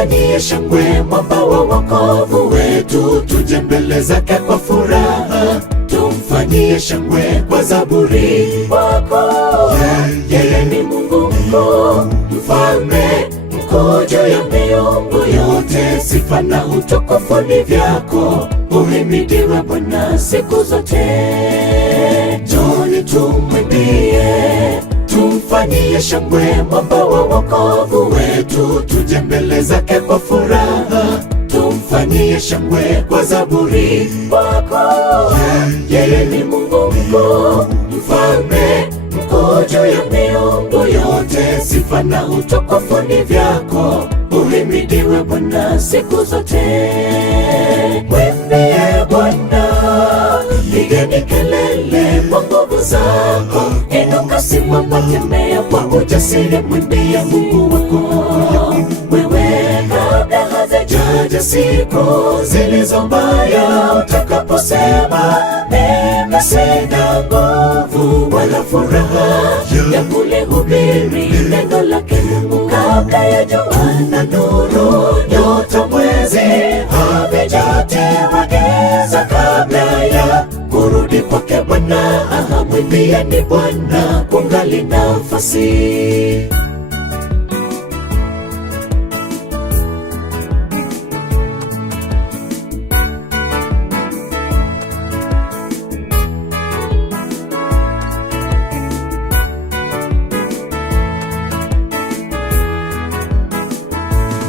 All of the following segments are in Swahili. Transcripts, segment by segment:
tumfanyie shangwe mwamba wa wokovu wetu, tuje mbele zake kwa furaha, tumfanyie shangwe kwa zaburi wako. Yeye ni Mungu mkuu, mfalme mkuu juu ya miungu yote, sifa na utukufu ni vyako, uhimidiwe Bwana siku zote. Njoni tumwimbie, tumfanyie shangwe mwamba wa wokovu wetu, tuje mbele zake kwa furaha, tumfanyie shangwe kwa zaburi wako. Yeye ni Mungu mkuu, mfalme mkuu juu ya miungu yote, sifa na utukufu ni vyako, uhimidiwe Bwana siku zote. Mwimbie Bwana, pigeni kelele kwa nguvu zako, inuka, simama, tembea kwa ujasiri, mwimbie Mungu wako. Wewe kabla hazijaja siku zilizo mbaya, utakaposema mimi sina nguvu wala furaha ya kulihubiri neno lake Mungu, kabla ya jua na nuru, nyota, mwezi havijatiwa giza, kabla ya kurudi kwake Bwana, mwimbieni Bwana kungali nafasi.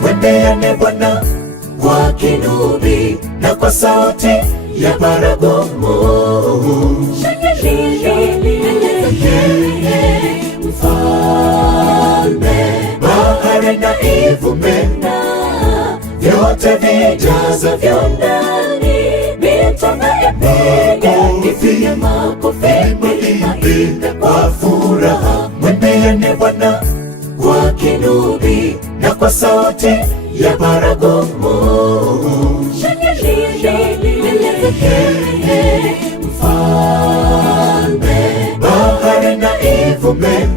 Mwimbieni Bwana kwa kinubi na kwa sauti ya baragumu, mfalme, bahari na ivume vyote vijazavyo ndani, mito na ipige, ipige makofi, imbe kwa furaha. Mwimbieni Bwana kwa kinubi na kwa sauti ya baragumu, mfalme, bahari na ivume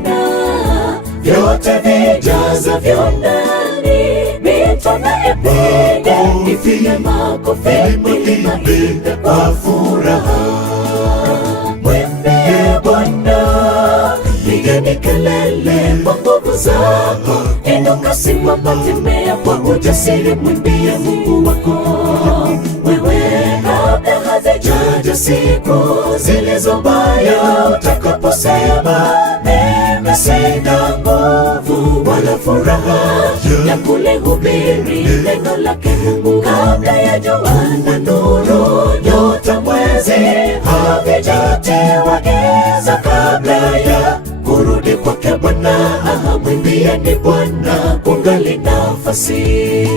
vyote vijazavyo ndani, mito na ipige, ipige makofi, imbe kwa furaha. Mwimbie Bwana, pigeni kelele kwa nguvu zako, inuka, simama, tembea kwa ujasiri, mwimbie Mungu wako. Wewe kabla hazijaja siku zilizo mbaya, utakaposema mimi sina nguvu wala furaha ya kulihubiri neno lake Mungu, kabla ya jua na nuru, nyota, mwezi havijatiwa giza, kabla ya kurudi kwake Bwana, mwimbieni Bwana kungali nafasi.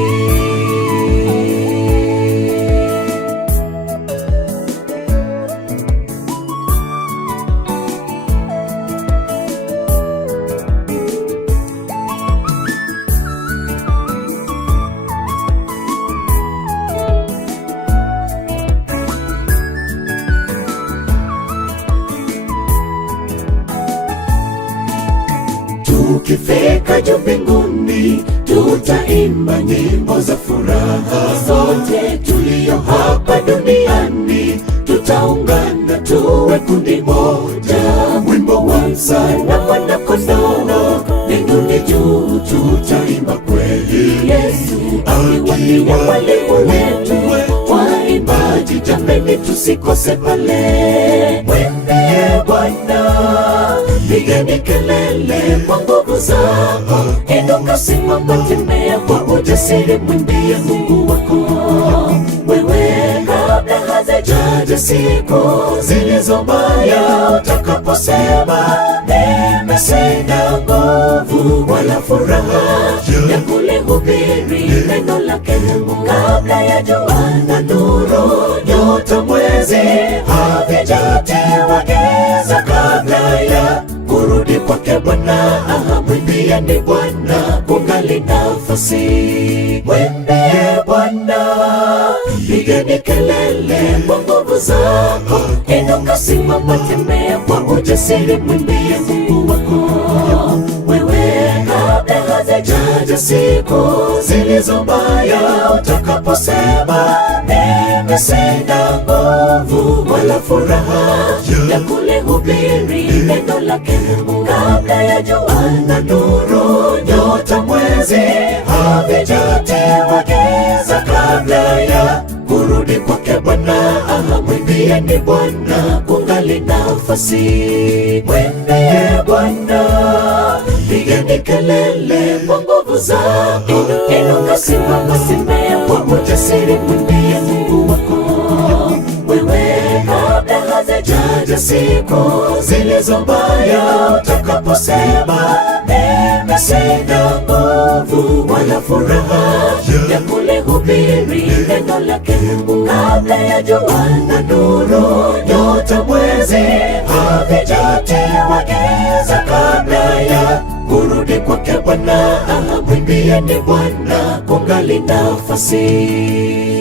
Tukifika juu mbinguni, tutaimba nyimbo za furaha. Sote tulio hapa duniani tutaungana tuwe kundi moja, wimbo wa msana Mwana Kondoo, mbinguni juu tutaimba kweli. Yesu akiwa mwalimu wetu, waimbaji jameni, tusikose pale. Mwimbie Bwana, pigeni kelele kwa nguvu zako, inuka, simama, tembea kwa ujasiri, mwimbie Mungu wako. Wewe kabla hazijaja siku zilizo mbaya, utakaposema mimi sina nguvu wala furaha ya kulihubiri neno lake Mungu, kabla ya jua na nuru, nyota, mwezi havijatiwa giza, kabla ya kurudi kwake Bwana, mwimbieni Bwana kungali nafasi. Mwimbie Bwana, pigeni kelele kwa nguvu zako, inuka, simama, tembea kwa ujasiri, mwimbie Mungu wako. Wewe kabla hazijaja siku zili zilizo mbaya. Utakaposema mimi sina nguvu wala furaha ya kulihubiri neno lake Mungu, kabla ya jua na nuru, nyota, mwezi havijatiwa giza, kabla ya kurudi kwake Bwana. Mwimbieni Bwana kungali nafasi, mwimbieni Bwana, pigeni kelele kwa nguvu zako. Inuka, simama, simama kwa ujasiri, mwimbieni Mungu wako. Wewe kabla hazijaja siku zilizo mbaya, utakaposema mimi sina nguvu wala furaha ya kulihubiri neno lake Mungu, kabla ya jua na nuru, nyota, mwezi havijatiwa giza, kabla ya kurudi kwake Bwana. Mwimbieni Bwana kungali nafasi.